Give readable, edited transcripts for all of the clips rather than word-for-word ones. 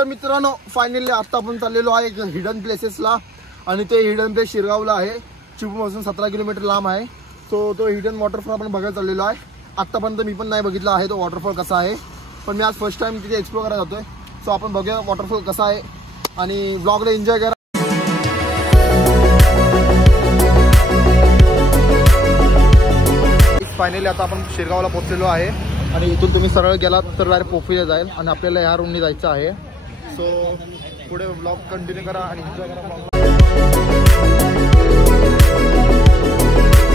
तर मित्रांनो फायनली आता आपण चाललेलो आहे हिडन प्लेसेसला आणि ते हिडन प्लेस शिरगावला आहे. चिपळूणपासून 17 किलोमीटर लांब आहे. सो तो हिडन वॉटरफॉल आपण बघायला चाललेलो आहे. आत्तापर्यंत मी पण नाही बघितला आहे तो वॉटरफॉल कसा आहे, पण मी आज फर्स्ट टाइम तिथे एक्सप्लोर करायला जातोय. सो आपण बघूया वॉटरफॉल कसा आहे आणि ब्लॉगला एन्जॉय करा. फायनली आता आपण शिरगावला पोहोचलेलो आहे आणि इथून तुम्ही सरळ गेलात तर डायरेक्ट पोफीला जाईल आणि आपल्याला ह्या रूमनी जायचं आहे. सो पुढे ब्लॉग कंटिन्यू करा आणि एन्जॉय करा.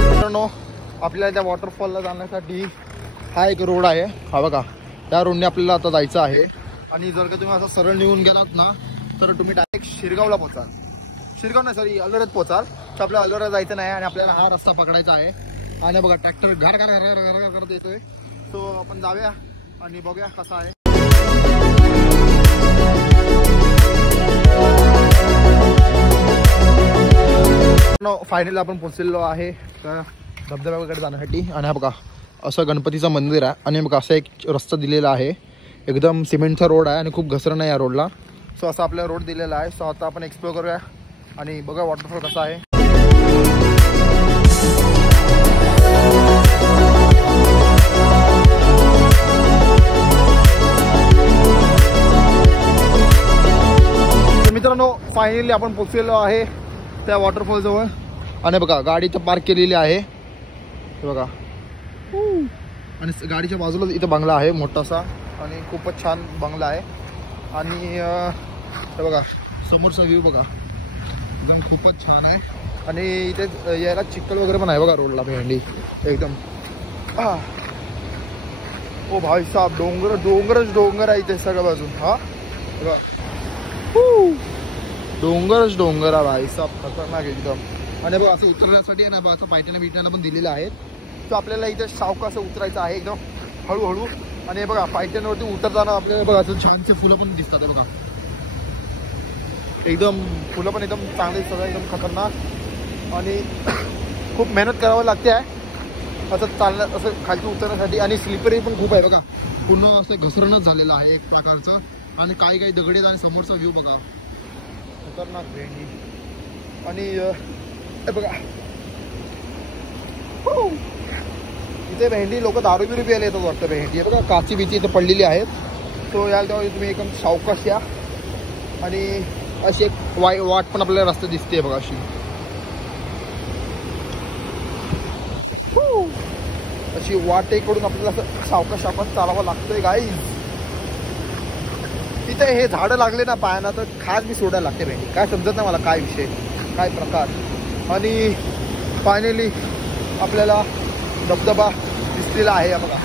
मित्रांनो आपल्याला त्या वॉटरफॉलला जाण्यासाठी हा एक रोड आहे. हा बघा, त्या रोडने आपल्याला आता जायचं आहे. आणि जर का तुम्ही असं सरळ निघून गेलात ना तर तुम्ही डायरेक्ट शिरगावला पोचाल. शिरगाव नाही सॉरी अलोऱ्यात पोचाल. तर आपल्याला अलोऱ्यात जायचं नाही आणि आपल्याला हा रस्ता पकडायचा आहे. आणि बघा ट्रॅक्टर घर घर घर घर करत येतोय. सो आपण जाऊया आणि बघूया कसा आहे. फायनली आपण पोहोचलेलो आहे तर धबधब्याकडे जाण्यासाठी. आणि हा बघा असं गणपतीचं मंदिर आहे आणि बघा असं एक रस्ता दिलेला आहे. एकदम सिमेंटचा रोड आहे आणि खूप घसरण आहे या रोडला. सो असा आपल्याला रोड दिलेला आहे. सो आता आपण एक्सप्लोर करूया आणि बघा वॉटरफॉल कसा आहे. मित्रांनो फायनली आपण पोहोचलेलो आहे त्या वॉटरफॉल जवळ. आणि बघा गाडी इथं पार्क केलेली आहे हे बघा. आणि गाडीच्या बाजूला इथं बंगला आहे मोठासा आणि खूपच छान बंगला आहे. आणि हे बघा समोरचा व्ह्यू बघा एकदम खूपच छान आहे. आणि इथे यायला चिखल वगैरे पण आहे बघा रोडला भेंडी एकदम. ओ भाई साहब डोंगर डोंगरच डोंगर आहे इथे सगळ्या बाजून. हा बघा डोंगरच डोंगर आहे भाई साहब, खतरनाक एकदम. आणि बघा असं उतरण्यासाठी आहे ना बघा असं पायट्याला बिटण्याला पण दिलेलं आहे. तर आपल्याला इथे सावकाश उतरायचं आहे एकदम हळूहळू. आणि हे बघा पायट्यांवरती उतरताना आपल्याला बघा असं छानसे फुलं पण दिसतात बघा. एकदम फुलं पण एकदम चांगले दिसतात एकदम खतरनाक. आणि खूप मेहनत करावं लागते आहे असं चालण्या असं खालती उतरण्यासाठी. आणि स्लिपरी पण खूप आहे बघा, पूर्ण असं घसरणच झालेलं आहे एक प्रकारचं. आणि काही काही दगडी आणि समोरचा व्ह्यू बघा खतरनाक भेंडी. आणि हे बघा इथे भेंडी लोक दारू बिरू प्यायला येतात वाटतं. भेंडी बघा काची बिची इथे पडलेली आहेत. सो यायला तेव्हा तुम्ही एकदम सावकाश या. आणि अशी एक वाट पण आपल्याला रस्ता दिसते बघा अशी. अशी वाटेकडून आपल्याला असं सावकाश सावकाश चालावं लागतंय गाई. तिथे हे झाडं लागले ना पायांना तर खास मी सोडायला लागते भेंडी. काय समजत नाही मला काय विषय काय प्रकार. आणि फायनली आपल्याला धबधबा दिसलेला आहे बघा.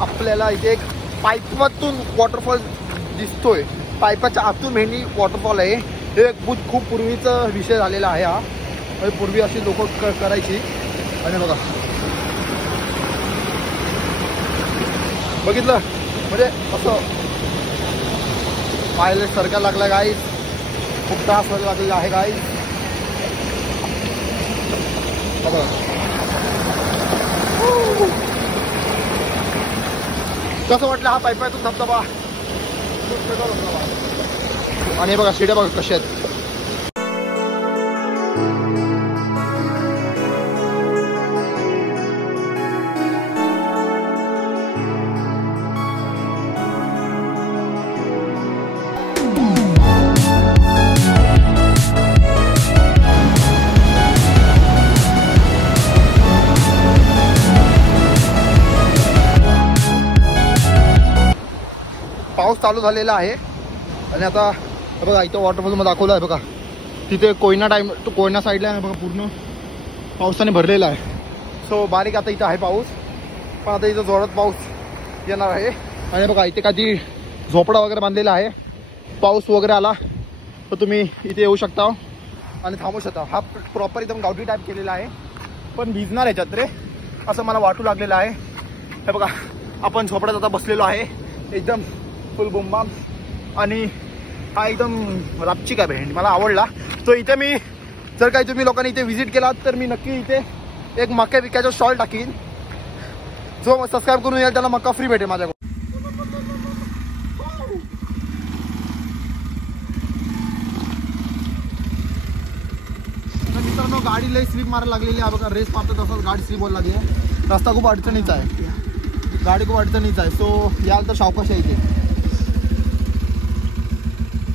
आपल्याला इथे एक पाईपातून वॉटरफॉल दिसतोय. पाईपाच्या आतून भेंडी वॉटरफॉल आहे. हे एक खूप पूर्वीचा विषय झालेला आहे हा. म्हणजे पूर्वी अशी लोक करायची. आणि बघा बघितलं म्हणजे असं पाहायला सरकार लागला गाईज. खूप त्रास व्हायला लागलेला आहे गाईज. बघा कसं वाटलं हा पाईपातून धबधबा. आणि बघा शिड्या बघा कशा आहेत. पाऊस चालू झालेला आहे. आणि आता बघा इथं वॉटरफॉल मध्ये दाखवलं आहे बघा. तिथे कोयना साईडला आहे बघा पूर्ण पावसाने भरलेला आहे. सो बारीक आता इथं आहे पाऊस, पण आता इथं जोरात पाऊस येणार आहे. आणि बघा इथे काही झोपडा वगैरे बांधलेला आहे. पाऊस वगैरे आला तर तुम्ही इथे येऊ शकता आणि थांबू शकता. हा प्रॉपर एकदम गावठी टाईप केलेला आहे, पण भिजणार याच्यात रे असं मला वाटू लागलेलं आहे. हे बघा आपण झोपड्यात आता बसलेलो आहे एकदम फुल बुमबाम. आणि हा एकदम रापचिक आहे भेंडी, मला आवडला. तो इथे मी जर काही तुम्ही लोकांनी इथे व्हिजिट केलात तर मी नक्की इथे एक मक्या विक्याचा स्टॉल टाकीन. जो सबस्क्राईब करून येईल त्याला मक्का फ्री भेटेल माझ्याकडून. मित्रांनो गाडी लई स्लिप मारायला लागलेली आहे बघा. रेस मारतो तसंच गाडी स्लिप व्हायला लागली आहे. रस्ता खूप अडचणीचा आहे, गाडी खूप अडचणीचा आहे. सो याल तर सावकाश आहे इथे.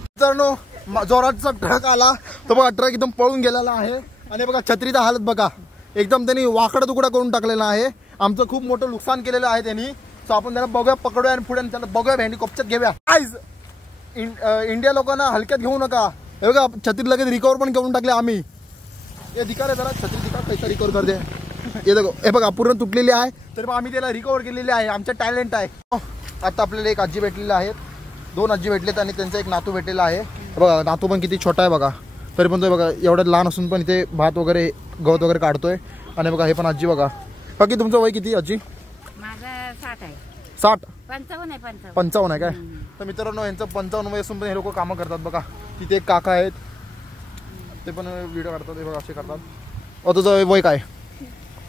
मित्रांनो जोराचा ट्रक आला तर बघा, ट्रक एकदम पळून गेलेला आहे. आणि बघा छत्रीचा हालत बघा, एकदम त्यांनी वाकडा तुकडा करून टाकलेला आहे. आमचं खूप मोठं नुकसान केलेलं आहे त्यांनी. सो आपण त्याला बघूया, पकडूया आणि पुढे त्याला बघूया, भेंडी कोपच्यात घेऊया. गाईज इंडिया लोकांना हलक्यात घेऊ नका. हे बघा छत्री लगेच रिकवर पण करून टाकले आम्ही. हे दिका रे जरा, छत्री दिका पैसा रिकवर करते. हे बघा पूर्ण तुटलेली आहे, तरी आम्ही त्याला रिकवर केलेले आहे. आमचं टॅलेंट आहे. आता आपल्याला एक आजी भेटलेले आहेत, 2 आजी भेटलेत आणि त्यांचा एक नातू भेटलेला आहे. बघा नातू पण किती छोटा आहे बघा, तरी पण तो बघा एवढं लहान असून पण इथे भात वगैरे गवत वगैरे काढतोय. आणि बघा हे पण आजी बघा. बाकी तुमचं वय किती आजी? माझं 60 आहे. 60? 55 आहे काय? तर मित्रांनो यांचं 55 वय असून पण हे लोक कामं करतात बघा. तिथे एक काका आहेत, ते पण व्हिडिओ काढतात. हे बघा असे करतात. तुझं वय काय?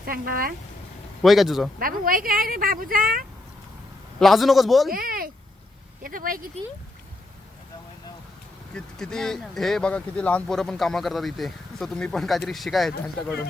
चांगला आहे. वय काय तुझं? बाबू वय काय रे बाबूचा? लाजू नकोस बोल. त्याचं वय किती? किती हे बघा, किती लहान पोरं पण कामं करतात इथे. सो तुम्ही पण काहीतरी शिकाय त्यांच्याकडून.